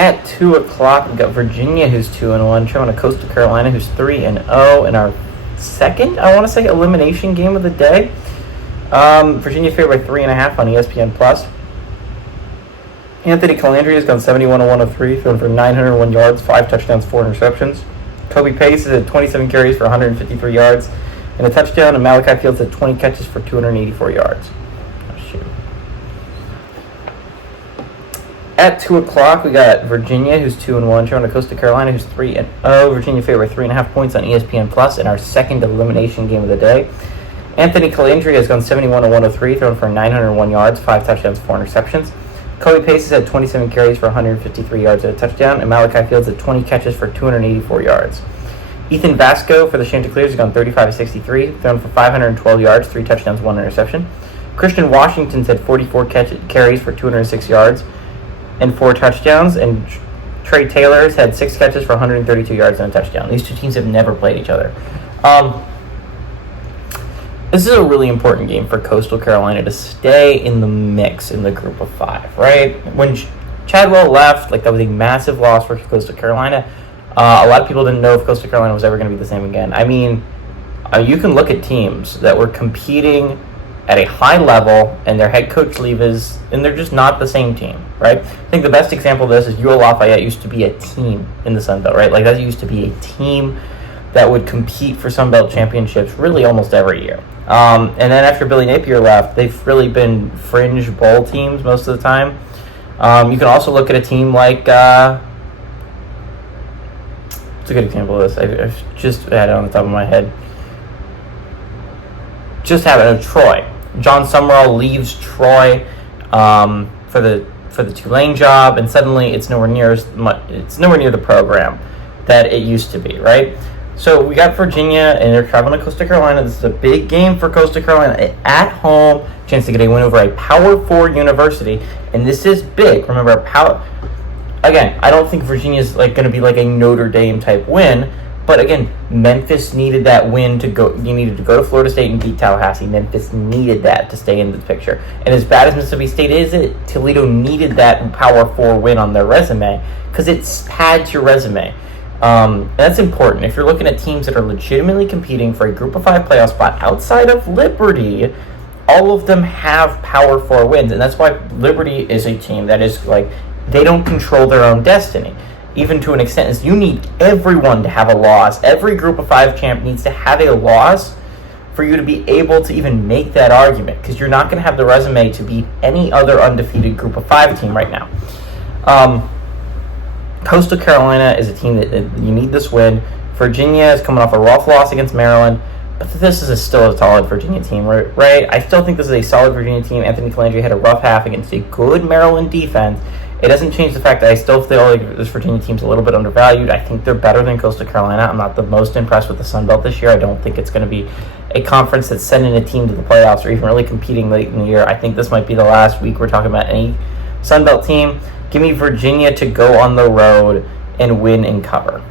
At 2 o'clock, we've got Virginia, who's 2-1, traveling to Coastal Carolina, who's 3-0 in our second, I want to say, elimination game of the day. Virginia favored by 3.5 on ESPN+. Anthony Colandrea has gone 71-103, throwing for 901 yards, 5 touchdowns, 4 interceptions. Kobe Pace is at 27 carries for 153 yards and a touchdown, and Malachi Fields at 20 catches for 284 yards. At 2 o'clock, we got Virginia, who's 2-1, traveling to Coastal Carolina, who's 3-0. Virginia favored by 3.5 points on ESPN+ in our second elimination game of the day. Anthony Colandrea has gone 71-103, thrown for 901 yards, 5 touchdowns, 4 interceptions. Kobe Pace has had 27 carries for 153 yards and a touchdown, and Malachi Fields had 20 catches for 284 yards. Ethan Vasco for the Chanticleers has gone 35-63, thrown for 512 yards, 3 touchdowns, 1 interception. Christian Washington's had 44 carries for 206 yards and 4 touchdowns, and Trey Taylor's had 6 catches for 132 yards and a touchdown. These two teams have never played each other. This is a really important game for Coastal Carolina to stay in the mix in the group of 5, right? When Chadwell left, that was a massive loss for Coastal Carolina. A lot of people didn't know if Coastal Carolina was ever going to be the same again. I mean, you can look at teams that were competing at a high level and their head coach leaves, and they're just not the same team, right? I think the best example of this is UL Lafayette used to be a team in the Sun Belt, right? That used to be a team that would compete for Sun Belt championships really almost every year. And then after Billy Napier left, they've really been fringe bowl teams most of the time. You can also look at a team like, it's a good example of this. I've just had it on the top of my head. Just have it, Troy. John Summerall leaves Troy for the Tulane job, and suddenly it's nowhere near the program that it used to be, right? So we got Virginia, and they're traveling to Coastal Carolina. This is a big game for Coastal Carolina at home. Chance to get a win over a Power 4 university, and this is big. Remember, again, I don't think Virginia's going to be a Notre Dame type win, but again, Memphis needed that win to go. You needed to go to Florida State and beat Tallahassee. Memphis needed that to stay in the picture. And as bad as Mississippi State is, Toledo needed that Power 4 win on their resume because it pads your resume. That's important. If you're looking at teams that are legitimately competing for a Group of 5 playoff spot outside of Liberty, all of them have Power 4 wins, and that's why Liberty is a team that is they don't control their own destiny. Even to an extent, is you need everyone to have a loss. Every Group of 5 champ needs to have a loss for you to be able to even make that argument, because you're not going to have the resume to beat any other undefeated Group of 5 team right now. Coastal Carolina is a team that you need this win. Virginia is coming off a rough loss against Maryland, but this is still a solid Virginia team, right? I still think this is a solid Virginia team. Anthony Colandrea had a rough half against a good Maryland defense. It doesn't change the fact that I still feel this Virginia team's a little bit undervalued. I think they're better than Coastal Carolina. I'm not the most impressed with the Sun Belt this year. I don't think it's going to be a conference that's sending a team to the playoffs or even really competing late in the year. I think this might be the last week we're talking about any Sun Belt team. Give me Virginia to go on the road and win and cover.